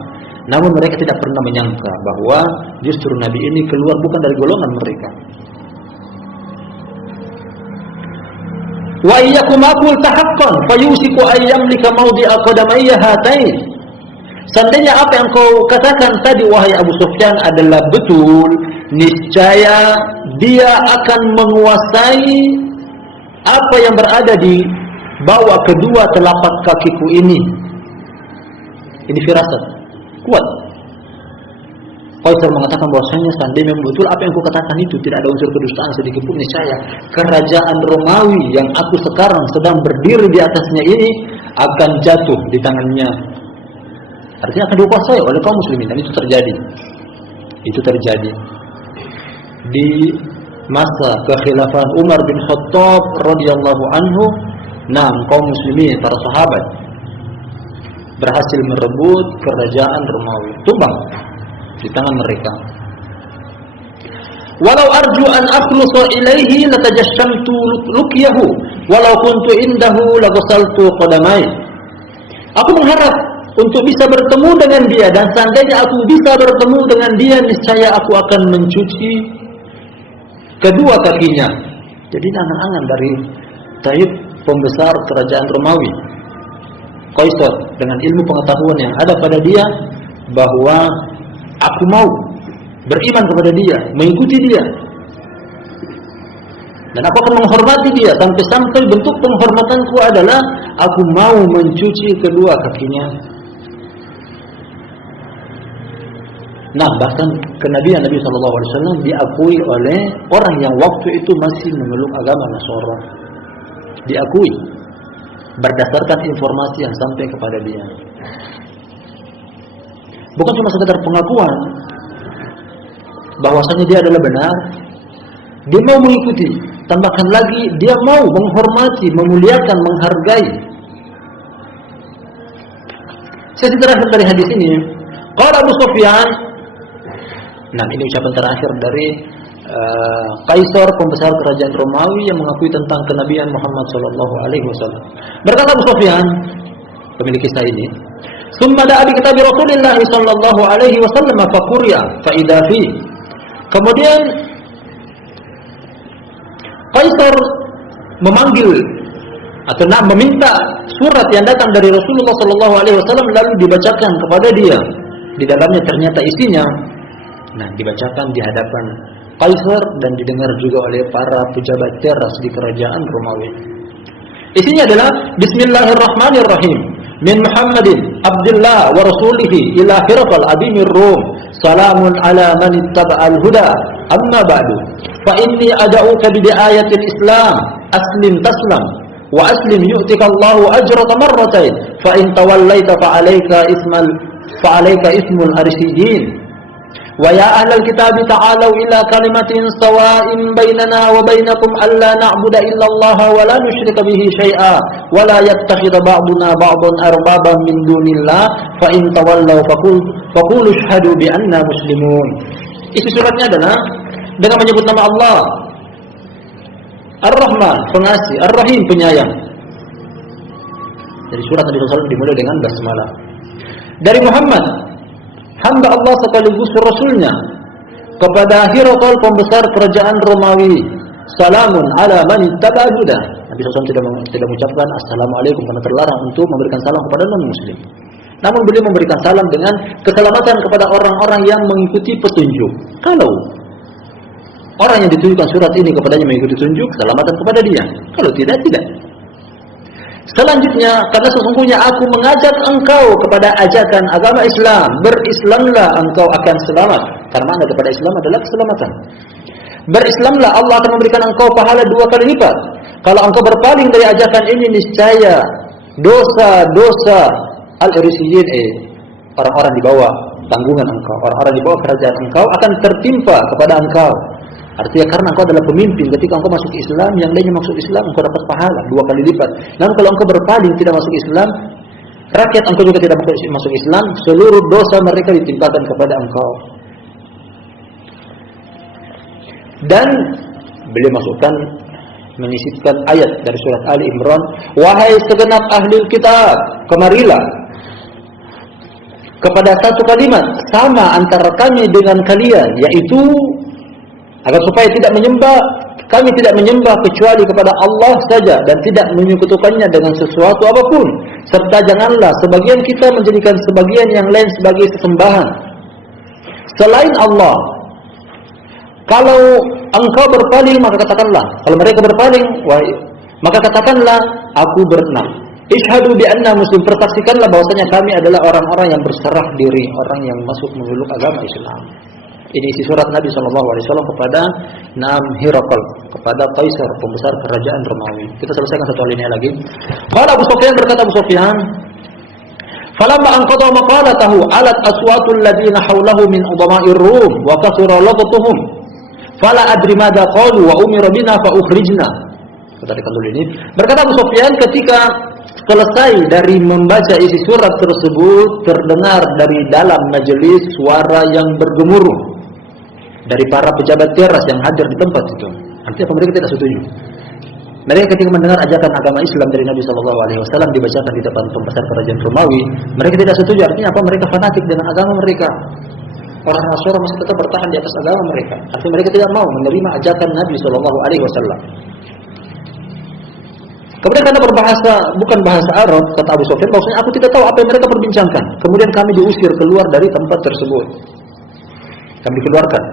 Namun mereka tidak pernah menyangka bahwa justru Nabi ini keluar bukan dari golongan mereka. Wa iyyakum aqul tahaqqan fayusiku ayyamlika mawdi'a qadamayya hatain. Seandainya apa yang kau katakan tadi wahai Abu Sufyan adalah betul, niscaya dia akan menguasai apa yang berada di bawah kedua telapak kakiku ini. Ini firasat kuat. Kaisar mengatakan bahwasanya seandainya betul apa yang kau katakan itu, tidak ada unsur kedustaan sedikit pun, niscaya kerajaan Romawi yang aku sekarang sedang berdiri di atasnya ini akan jatuh di tangannya. Artinya akan dikuasai oleh kaum muslimin, dan itu terjadi. Itu terjadi di masa kekhilafahan Umar bin Khattab radhiyallahu anhu. Kaum muslimin, para sahabat berhasil merebut kerajaan Romawi, tumbang di tangan mereka. Walau arju an akhlusa ilaihi latajashamtu luqyahu walau kuntu indahu laghasaltu qadamai. Aku mengharap untuk bisa bertemu dengan dia, dan seandainya aku bisa bertemu dengan dia, niscaya aku akan mencuci kedua kakinya. Jadi angan-angan dari Taib, pembesar kerajaan Romawi, Kaisar, dengan ilmu pengetahuan yang ada pada dia, bahwa aku mau beriman kepada dia, mengikuti dia, dan aku akan menghormati dia, sampai bentuk penghormatanku adalah aku mau mencuci kedua kakinya. Bahkan kenabian Nabi SAW diakui oleh orang yang waktu itu masih memeluk agama Nasara. Diakui berdasarkan informasi yang sampai kepada dia. Bukan cuma sekedar pengakuan bahwasanya dia adalah benar, dia mau mengikuti, tambahkan lagi dia mau menghormati, memuliakan, menghargai. Sesi terakhir dari hadis ini, qala Abu Sufyan. Ini ucapan terakhir dari Kaisar, pembesar kerajaan Romawi yang mengakui tentang kenabian Muhammad sallallahu alaihi wasallam. Berkata Abu Sufyan, pemilik kisah ini, "Tsumma da'a bi kitab Rasulillah sallallahu alaihi wasallam fa quriya fa idza fi." Kemudian Kaisar memanggil atau meminta surat yang datang dari Rasulullah sallallahu alaihi wasallam, lalu dibacakan kepada dia. Di dalamnya ternyata isinya dibacakan di hadapan Kaisar dan didengar juga oleh para pejabat teras di kerajaan Romawi. Isinya adalah Bismillahirrahmanirrahim. Min Muhammadin Abdullah wa rasulihi ila Herakl abimir Rum. Salamun ala man ittaba'al huda. Amma ba'du. Fa inni ad'uka bi ayatil Islam. Aslim taslam. Wa aslim yu'tika Allahu ajrata marratain. Fa in tawallaita fa alayka ismul arsiyyin. Wa ya ahlal kitab ta'alu ila kalimatin sawa'in bainana wa bainakum alla na'budu illa Allah wa la nusyrika bihi syai'a wa la yattakhidha ba'duna ba'dan arbaban min dunillah fa in tawallaw faqulu ashhadu bi anna muslimun. Isi suratnya adalah dengan menyebut nama Allah Ar-Rahman, pengasih, Ar-Rahim, penyayang. Dari surat Nabi SAW dimulai dengan basmalah. Dari Muhammad, hamba Allah sekaligus Rasulnya, kepada Herakl, pembesar kerajaan Romawi. Salamun ala man ittaba'al huda. Nabi SAW tidak mengucapkan assalamualaikum karena terlarang untuk memberikan salam kepada non-muslim. Namun beliau memberikan salam dengan keselamatan kepada orang-orang yang mengikuti petunjuk. Kalau orang yang ditujukan surat ini kepadanya mengikuti petunjuk, keselamatan kepada dia. Kalau tidak, tidak. Selanjutnya, karena sesungguhnya aku mengajak engkau kepada ajakan agama Islam, berislamlah engkau akan selamat. Karena makna kepada Islam adalah keselamatan. Berislamlah, Allah akan memberikan engkau pahala 2 kali lipat. Kalau engkau berpaling dari ajakan ini, niscaya dosa-dosa al-irisiyin, orang-orang di bawah tanggungan engkau, orang-orang di bawah kerajaan engkau akan tertimpa kepada engkau. Artinya karena engkau adalah pemimpin, ketika engkau masuk Islam, yang lainnya masuk Islam, engkau dapat pahala 2 kali lipat. Namun kalau engkau berpaling tidak masuk Islam, rakyat engkau juga tidak masuk Islam, seluruh dosa mereka ditimpakan kepada engkau. Dan beliau masukkan, menyisipkan ayat dari surat Ali Imran, wahai segenap ahli kitab, kemarilah kepada satu kalimat sama antara kami dengan kalian, yaitu agar supaya kami tidak menyembah kecuali kepada Allah saja dan tidak menyekutukannya dengan sesuatu apapun, serta janganlah sebagian kita menjadikan sebagian yang lain sebagai sesembahan selain Allah. Kalau engkau berpaling, maka katakanlah, kalau mereka berpaling, maka katakanlah, aku berenam. Ishhadu bi anna muslim, persaksikanlah bahwasanya kami adalah orang-orang yang berserah diri, orang yang masuk memeluk agama Islam. Ini isi surat Nabi SAW kepada Herakl, kepada Kaisar, pembesar kerajaan Romawi. Kita selesaikan satu alinea lagi. Qala Abu Sufyan, berkata Abu Sufyan, falamma anqadha maqalatahu alat aswatul ladina hawlahu min udama'ir rum wa kathura laqatuhum fala adri madza qalu wa umira bina fa ukhrijna. Katakan dulu ini. Berkata Abu Sufyan, ketika selesai dari membaca isi surat tersebut, terdengar dari dalam majelis suara yang bergemuruh dari para pejabat teras yang hadir di tempat itu. Artinya mereka tidak setuju. Mereka ketika mendengar ajakan agama Islam dari Nabi SAW dibacakan di depan pembesar kerajaan Romawi, mereka tidak setuju. Artinya apa? Mereka fanatik dengan agama mereka. Orang Nasrani masih tetap bertahan di atas agama mereka. Artinya mereka tidak mau menerima ajakan Nabi SAW. Kemudian karena berbahasa, bukan bahasa Arab, kata Abu Sufyan, bahwasanya aku tidak tahu apa yang mereka perbincangkan. Kemudian kami diusir keluar dari tempat tersebut. Kami dikeluarkan.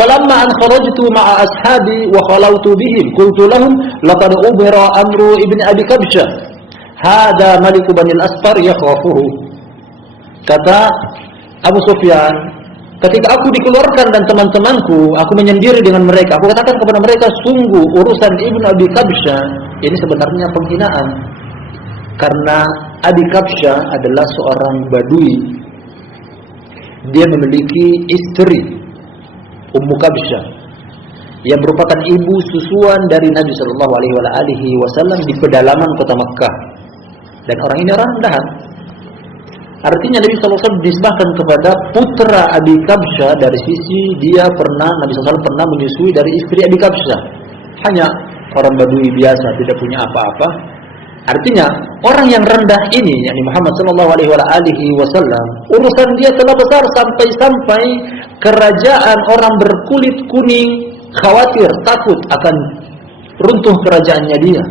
Falamma an kharajtu ma'a ashabi wa khalawtu bihim qultu lahum laqad umira amru ibni abi kabsha hada maliku bani al-asfar yakhafuhu. Kata Abu Sufyan, ketika aku dikeluarkan dan teman-temanku, aku menyendiri dengan mereka. Aku katakan kepada mereka, sungguh urusan Ibnu Abi Kabsha ini sebenarnya penghinaan. Karena Abi Kabsha adalah seorang Badui. Dia memiliki istri Ummu Kabsha yang merupakan ibu susuan dari Nabi SAW di pedalaman kota Makkah. Dan orang ini orang rendahan. Artinya Nabi SAW disebahkan kepada putra Abi Kabsha dari sisi Nabi SAW pernah menyusui dari istri Abi Kabsha. Hanya orang Badui biasa, tidak punya apa-apa. Artinya orang yang rendah ini, yakni Muhammad SAW, urusan dia telah besar sampai kerajaan orang berkulit kuning khawatir, takut akan runtuh kerajaannya dia.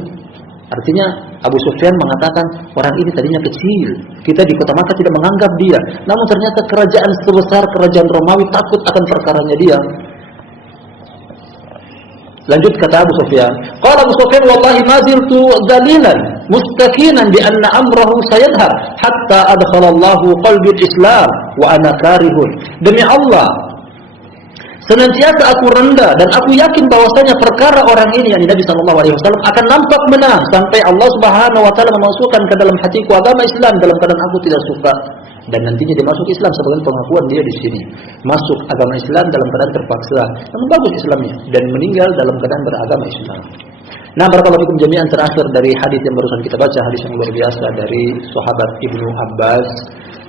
Artinya Abu Sufyan mengatakan, orang ini tadinya kecil, kita di kota Makkah tidak menganggap dia, namun ternyata kerajaan sebesar kerajaan Romawi takut akan perkaranya dia. Lanjut kata Abu Sufyan, qala Abu Sufyan, wallahi ma ziltu dhalilan mustaqinan bi anna amrahu sayadhhar hatta adkhalallahu qalbi al-islam wa ana karihun. Demi Allah, senantiasa aku rendah dan aku yakin bahwasanya perkara orang ini, yakni Nabi SAW, akan nampak menang sampai Allah Subhanahu wa taala memasukkan ke dalam hatiku agama Islam dalam keadaan aku tidak suka, dan nantinya dia masuk Islam sebagai pengakuan dia di sini. Masuk agama Islam dalam keadaan terpaksa, namun bagus Islamnya, dan meninggal dalam keadaan beragama Islam. Nah, barakallahu fikum jami'an, terakhir dari hadis yang barusan kita baca, hadis yang luar biasa dari sahabat Ibnu Abbas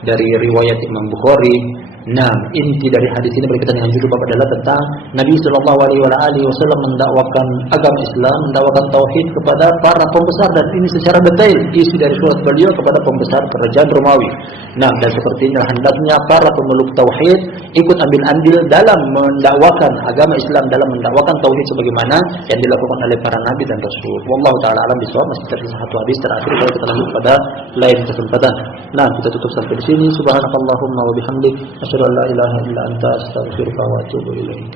dari riwayat Imam Bukhari. Nah, inti dari hadis ini berkaitan dengan judul bab adalah tentang Nabi SAW mendakwakan agama Islam, mendakwakan tauhid kepada para pembesar, dan ini secara detail isi dari surat beliau kepada pembesar kerajaan Romawi. Nah, dan seperti ini hendaknya para pemeluk tauhid ikut ambil andil dalam mendakwakan agama Islam, dalam mendakwakan tauhid sebagaimana yang dilakukan oleh para nabi dan rasul. Wallahu taala alam bisawab. Masih tersisa satu hadis terakhir, kalau kita lanjut pada lain kesempatan. Nah, kita tutup sampai di sini. Subhanakallahumma wa bihamdik, asyhadu an la ilaha illa anta, astaghfiruka wa atubu ilaik.